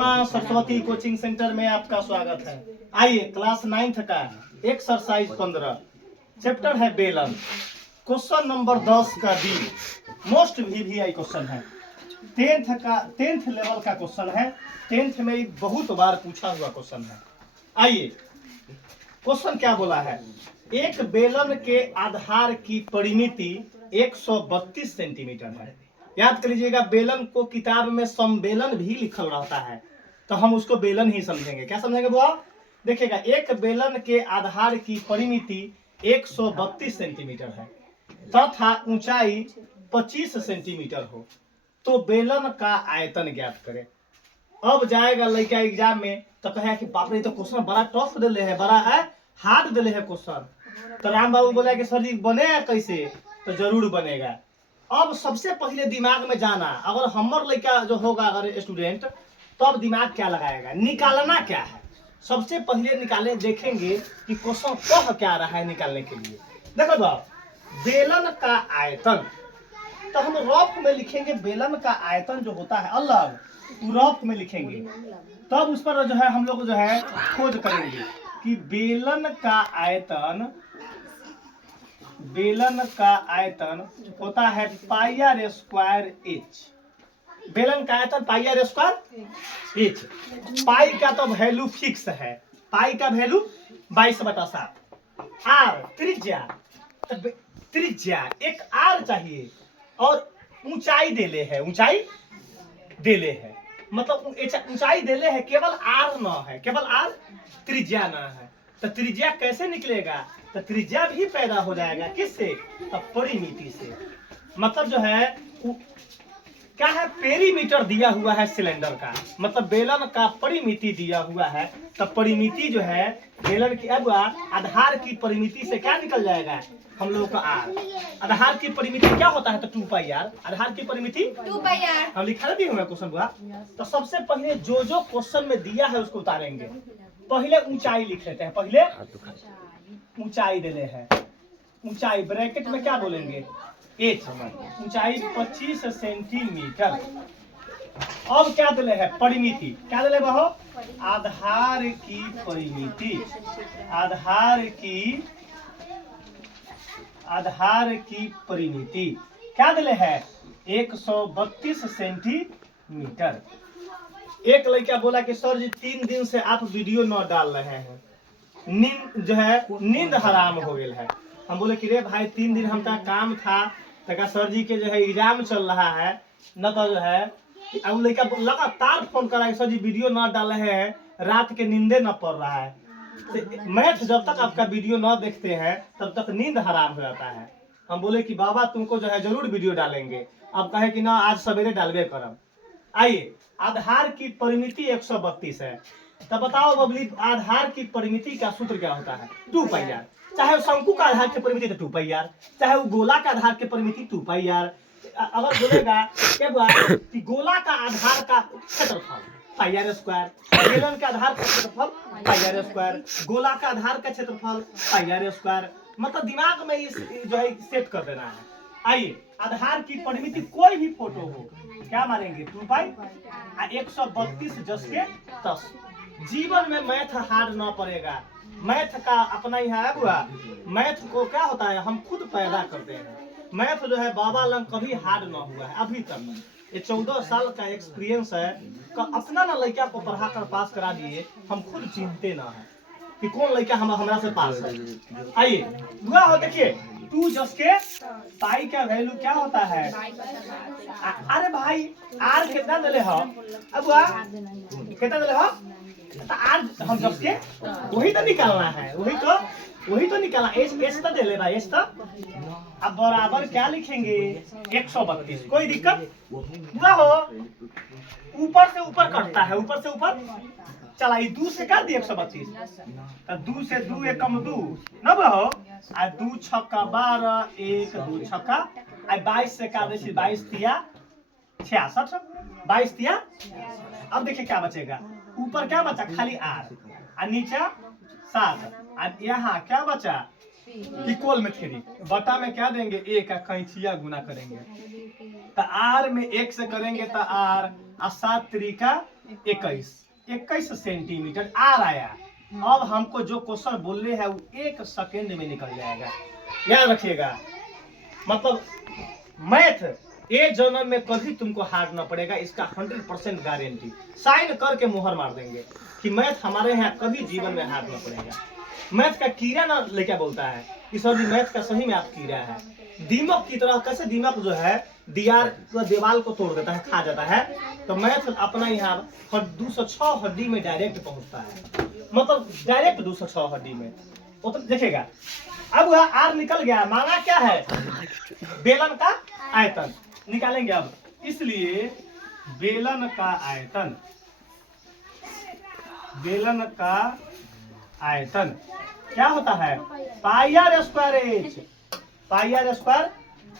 माँ Saraswati coaching centre में आपका स्वागत है। आइए क्लास 9th का एक्सरसाइज 15 चैप्टर है बेलन। क्वेश्चन नंबर 10 का डी मोस्ट VVI क्वेश्चन है। 10th लेवल का क्वेश्चन है। 10th में बहुत बार पूछा हुआ क्वेश्चन है। आइए क्वेश्चन क्या बोला है। एक बेलन के आधार की परिमिति 132 सेंटीमीटर है। याद कर लीजिएगा, बेलन को किताब में समबेलन भी लिखल रहता है, तो हम उसको बेलन ही समझेंगे। क्या समझेंगे बुआ? देखिएगा, एक बेलन के आधार की परिमिति 132 सेंटीमीटर है तथा ऊंचाई 25 सेंटीमीटर हो, तो बेलन का आयतन ज्ञात करें। अब जाएगा लड़का एग्जाम में तो कहे कि बाप रे, तो क्वेश्चन बड़ा टफ दिले है, बड़ा हार्ड दिले है क्वेश्चन। तो राम बाबू बोला कि सर जी बनेगा कैसे? तो जरूर बनेगा। अब सबसे पहले दिमाग में जाना, अगर हमर लड़का जो होगा अगर स्टूडेंट, तो अब दिमाग क्या लगाएगा, निकालना क्या है। सबसे पहले निकाले देखेंगे कि क्वेश्चन कह क्या रहा है निकालने के लिए। देखो बाप, बेलन का आयतन, तो हम रफ में लिखेंगे बेलन का आयतन जो होता है अलग, रफ में लिखेंगे। तब उस पर जो है हम लोग जो है खोज करेंगे कि बेलन का आयतन होता है पाई आर स्क्वायर एच। बेलन का आयतन पाई आर स्क्वायर एच। पाई का तो वैल्यू फिक्स है, पाई का वैल्यू 22/7। आर त्रिज्या एक आर चाहिए और ऊंचाई देले है, मतलब ऊंचाई देले है, केवल आर न है, केवल आर, त्रिज्या न है। तो त्रिज्या कैसे निकलेगा? तो त्रिज्या भी पैदा हो जाएगा किससे? तो परिमिति से। मतलब जो है क्या है, पेरीमीटर दिया हुआ है सिलेंडर का, मतलब बेलन का परिमिति दिया हुआ है। तो परिमिति जो है बेलन की अब आधार की परिमिति से क्या निकल जाएगा हम लोगों का आर। आधार की परिमिति क्या होता है? तो 2πr। आधार की परिमिति 2πr हम लिखा दिए हुए क्वेश्चन हुआ। तो सबसे पहले जो क्वेश्चन में दिया है उसको उतारेंगे। पहले ऊंचाई लिख लेते हैं, पहले ऊंचाई देले है। ऊंचाई ब्रैकेट में क्या बोलेंगे, एच। ऊंचाई 25 सेंटीमीटर। अब क्या दिले है, परिमिति। क्या दिले बहो? आधार की परिमिति। आधार की परिमिति क्या दिले है? 132 सेंटीमीटर। एक लड़का बोला कि सर जी 3 दिन से आप वीडियो न डाल रहे हैं, नींद हराम हो गया है। हम बोले कि रे भाई 3 दिन हमका काम था, तका सर जी के जो है एग्जाम चल रहा है न, तो जो है अब लड़का लगातार फोन करा कि सर जी वीडियो न डाले हैं, रात के नींदे न पड़ रहा है। मैथ जब तक आपका वीडियो न देखते हैं तब तक नींद हराम हो जाता है। हम बोले कि बाबा तुमको जो है जरूर वीडियो डालेंगे। अब कहे कि ना आज सवेरे डालबे करम। आइए, आधार की परिमिति 132 है। तो बताओ बबली, आधार की परिमिति का सूत्र क्या होता है? 2πr। चाहे वो शंकु का आधार की परिमिति तो 2πr, चाहे वो गोला का आधार की परिमिति 2πr। अगर बोलेगा कि गोला का आधार का क्षेत्रफल πr स्क्वायर, बेलन के आधार का क्षेत्रफल πr स्क्वायर, गोला का आधार का क्षेत्रफल πr स्क्वायर। मतलब दिमाग में इस जो है सेट कर देना है। आइए, आधार की परिमिति कोई भी फोटो हो क्या मानेंगे, 2π 132 जस के 10। जीवन में मैथ हार्ड ना पड़ेगा, मैथ का अपना ही है बुआ। मैथ को क्या होता है, हम खुद पैदा करते हैं। मैथ जो है बाबा लंग कभी हार्ड ना हुआ है अभी तक। ये 14 साल का एक्सपीरियंस है का अपना ना लड़का को पढ़ा कर पास करा दिए, हम खुद चिंते ना है कि कौन लड़का हमारा से पास है। आइए बुआ हो, देखिए 2 जस के पाई का वैल्यू क्या होता है? अरे भाई आर कितना दिले हो? अब बुआ कितना दिले हो? तो आर हम जस के वही तो निकालना है, वही तो निकालना। एस तो दिले भाई, एस तो। अब बराबर क्या लिखेंगे, 132। कोई दिक्कत बुआ हो? ऊपर से ऊपर कटता है, ऊपर से ऊपर चला, 2 से काट दिए 132। 2 से 2 एकम 2 न हो, 2 छक्का 12, 1 2 छक्का, 22 से काट दे 22 तिया 66, 22 तिया। अब देखिए क्या बचेगा, ऊपर क्या बचा, खाली आर, और नीचे 7, और यहाँ क्या बचा, इक्वल में 3। बटा में क्या देंगे, 1 का कैंचिया गुना करेंगे। तो आर में 1 से करेंगे तो आर, और 7 3 का 21 सेंटीमीटर आ रहा है। अब हमको जो क्वेश्चन बोलने हैं वो 1 सेकेंड में निकल जाएगा, याद रखिएगा। मतलब मैथ ये जन्म में कभी तुमको हारना पड़ेगा, इसका 100% गारंटी। साइन करके मुहर मार देंगे कि मैथ हमारे यहाँ कभी जीवन में हारना पड़ेगा। मैथ का कीड़ा ना लेके बोलता है कि सर जी मैथ का सही में आप कीड़ा है। दीमक की तरह कैसे दीमक जो है दीवार को तोड़ देता है, खा जाता है, तो मैथ अपना यहाँ 206 हड्डी में डायरेक्ट पहुंचता है। मतलब डायरेक्ट 206 हड्डी में। वो तो देखेगा। अब वह आर निकल गया, मांगा क्या है? बेलन का आयतन निकालेंगे अब। इसलिए बेलन का आयतन, बेलन का आयतन क्या होता है? Pi r square h. Pi r square,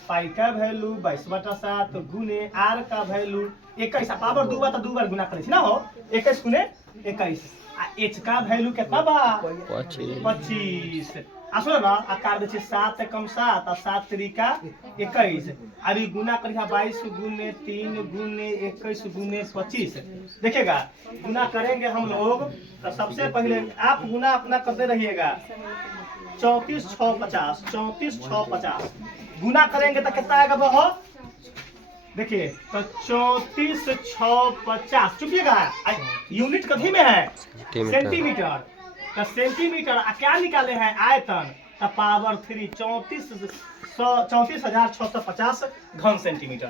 pi का वैल्यू 22/7 गुने आर का वैल्यू 21। पावर 2 बा तो 2 बार गुना करे ना हो, 21 गुने 21। एच का वैल्यू कितना बा? 25। सुनो ना, आकार दे 7 कम 7 और 7 3 21। अभी गुना करिए 22 गुने 3 गुने 21 गुने 25। देखिएगा गुना करेंगे हम लोग तो सबसे पहले आप गुना अपना करते रहिएगा। 34 6 50, 34 6 50 गुना करेंगे तो कितना आएगा बहुत? देखिए तो 34 6 50। चुपिएगा, यूनिट कथी में है? सेंटीमीटर। तो सेंटीमीटर क्या निकाले हैं? आयतन। तो पावर 3 34,650 घन सेंटीमीटर।